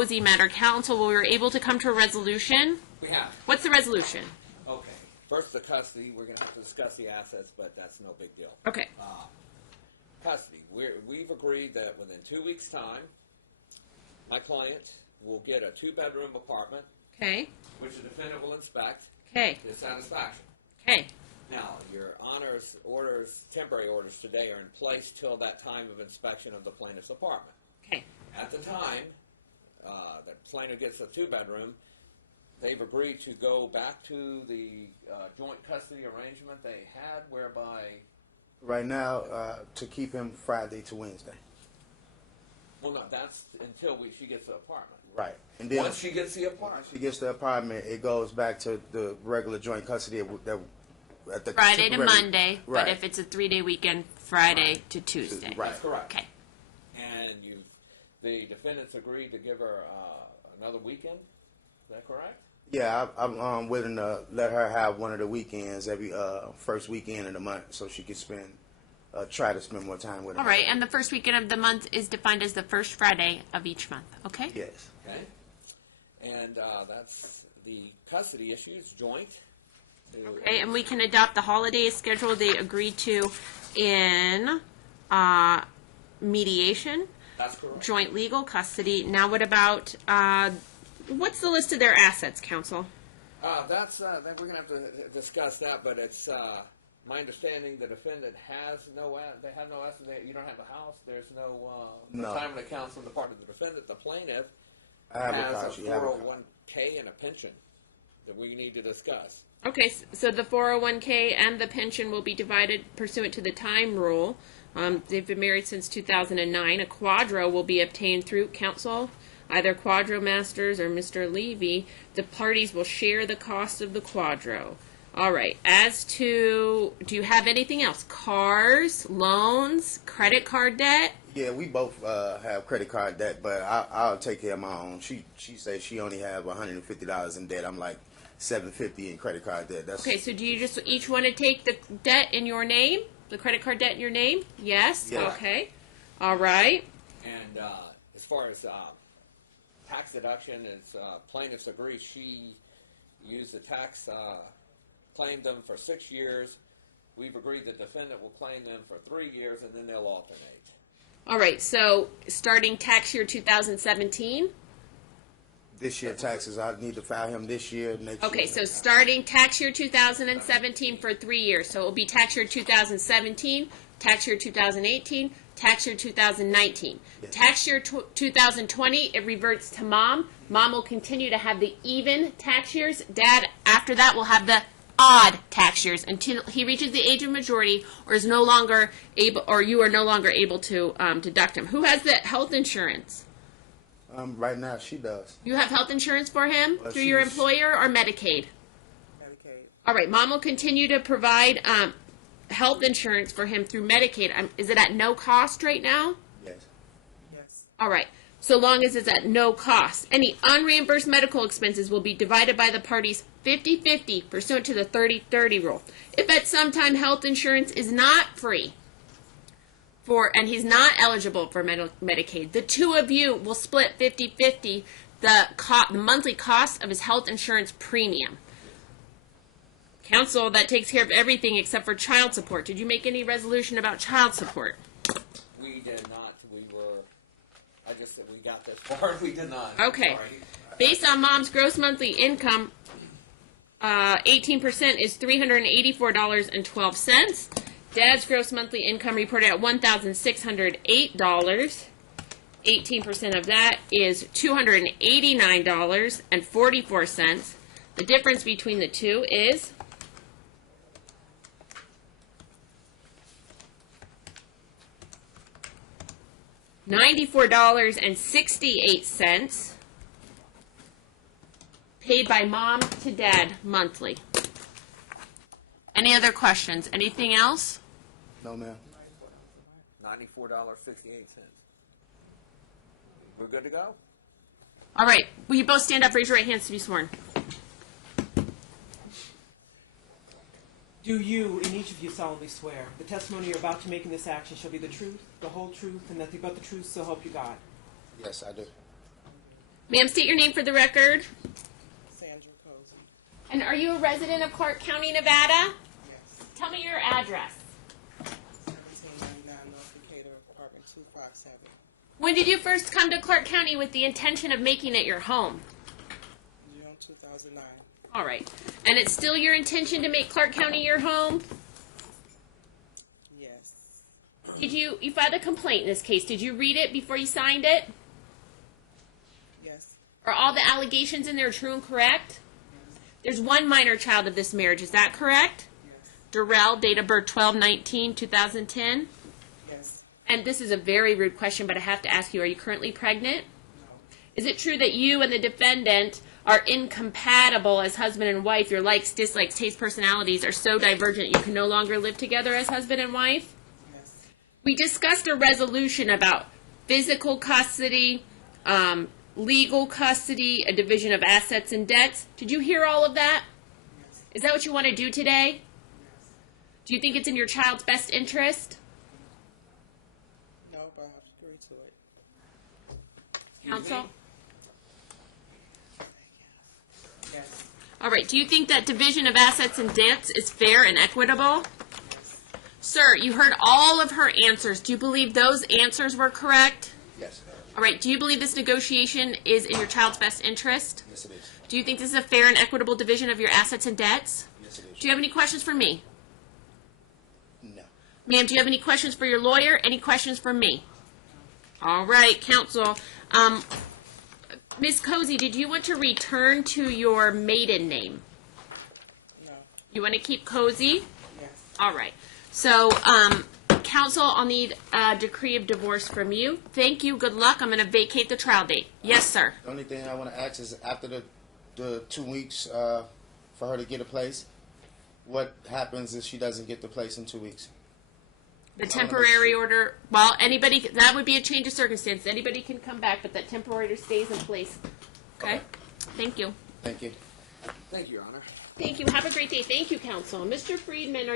Cosey matter. Counsel, we were able to come to a resolution. We have. What's the resolution? Okay. First, the custody. We're going to have to discuss the assets, but that's no big deal. Okay. Custody. We've agreed that within 2 weeks' time, my client will get a 2-bedroom apartment, Okay. which the defendant will inspect Okay. to satisfaction. Okay. Now, your Honor's orders, temporary orders today, are in place till that time of inspection of the plaintiff's apartment. Okay. At the time that plaintiff gets a 2-bedroom, they've agreed to go back to the joint custody arrangement they had, whereby... Right now, to keep him Friday to Wednesday. Well, no, that's until she gets the apartment. Right. And then Once she gets the apartment. she gets the apartment, it goes back to the regular joint custody at the Friday to temporary- Monday, Right. but if it's a 3-day weekend, Friday to Tuesday. Right. That's correct. Okay. And the defendants agreed to give her another weekend. Is that correct? Yeah, I'm willing to let her have one of the weekends every first weekend of the month, so she can try to spend more time with her. All right, and the first weekend of the month is defined as the first Friday of each month. Okay. Yes. Okay. And that's the custody issues, joint. Okay, and we can adopt the holiday schedule they agreed to in mediation, That's correct. joint legal custody. Now, what about what's the list of their assets, counsel? That's we're gonna have to discuss that, but it's my understanding the defendant has they have no assets. You don't have a house. There's no retirement accounts on the part of the defendant. The plaintiff has a 401k and a pension that we need to discuss. Okay, so the 401k and the pension will be divided pursuant to the time rule. They've been married since 2009. A quadro will be obtained through counsel, either Quadro Masters or Mr. Levy. The parties will share the cost of the quadro. All right. As to, do you have anything else? Cars, loans, credit card debt? Yeah, we both have credit card debt, but I'll take care of my own. She says she only have $150 in debt. I'm like $750 in credit card debt. That's Okay, so do you just each want to take the debt in your name? The credit card debt in your name? Yes? Yeah. Okay. All right. And as far as tax deduction, as plaintiffs agree, she used the tax, claimed them for 6 years. We've agreed the defendant will claim them for 3 years, and then they'll alternate. All right, so starting tax year 2017? this year taxes. I need to file him this year, next year. Okay, so starting tax year 2017 for 3 years. So it will be tax year 2017, tax year 2018, tax year 2019. Yes. Tax year 2020, it reverts to mom. Mom will continue to have the even tax years. Dad, after that, will have the odd tax years until he reaches the age of majority or is no longer able, or you are no longer able to deduct him. Who has the health insurance? Right now, she does. You have health insurance for him through she's- your employer or Medicaid? Medicaid. All right, Mom will continue to provide health insurance for him through Medicaid. Is it at no cost right now? Yes. Yes. All right, so long as it's at no cost. Any unreimbursed medical expenses will be divided by the parties 50-50 pursuant to the 30-30 rule. If at some time health insurance is not free and he's not eligible for Medicaid, the two of you will split 50-50 the monthly cost of his health insurance premium. Council, that takes care of everything except for child support. Did you make any resolution about child support? We did not. I just said we got this far. We did not. Okay. Sorry. Based on Mom's gross monthly income, 18% is $384.12. Dad's gross monthly income reported at $1,608. 18% of that is $289.44. The difference between the two is $94.68 paid by Mom to Dad monthly. Any other questions? Anything else? No, ma'am. $94.68. We're good to go? All right. Will you both stand up, raise your right hands to be sworn? Do you, and each of you solemnly swear, the testimony you're about to make in this action shall be the truth, the whole truth, and nothing but the truth, so help you God? Yes, I do. Ma'am, state your name for the record. Sandra Cosey. And are you a resident of Clark County, Nevada? Yes. Tell me your address. 1799 North Decatur, apartment 257. When did you first come to Clark County with the intention of making it your home? June 2009. All right. And it's still your intention to make Clark County your home? Yes. Did you filed a complaint in this case? Did you read it before you signed it? Yes. Are all the allegations in there true and correct? There's one minor child of this marriage. Is that correct? Yes. Darrell, date of birth 12/19/2010. Yes. And this is a very rude question, but I have to ask you, are you currently pregnant? No. Is it true that you and the defendant are incompatible as husband and wife? Your likes, dislikes, tastes, personalities are so divergent you can no longer live together as husband and wife? Yes. We discussed a resolution about physical custody, legal custody, a division of assets and debts. Did you hear all of that? Yes. Is that what you want to do today? Yes. Do you think it's in your child's best interest? No, but I have to agree to it. Counsel? Yes. All right. Do you think that division of assets and debts is fair and equitable? Sir, you heard all of her answers. Do you believe those answers were correct? Yes. All right. Do you believe this negotiation is in your child's best interest? Yes, it is. Do you think this is a fair and equitable division of your assets and debts? Yes, it is. Do you have any questions for me? No. Ma'am, do you have any questions for your lawyer? Any questions for me? All right, counsel. Ms. Cosey, did you want to return to your maiden name? No. You want to keep Cosey? Yes. All right. So, counsel, I'll need a decree of divorce from you. Thank you. Good luck. I'm going to vacate the trial date. Yes, sir. The only thing I want to ask is after the 2 weeks for her to get a place, what happens if she doesn't get the place in 2 weeks? The temporary order, well, anybody, that would be a change of circumstance. Anybody can come back, but that temporary order stays in place. Okay? Thank you. Thank you. Thank you, Your Honor. Thank you. Have a great day. Thank you, counsel. Mr. Friedman, are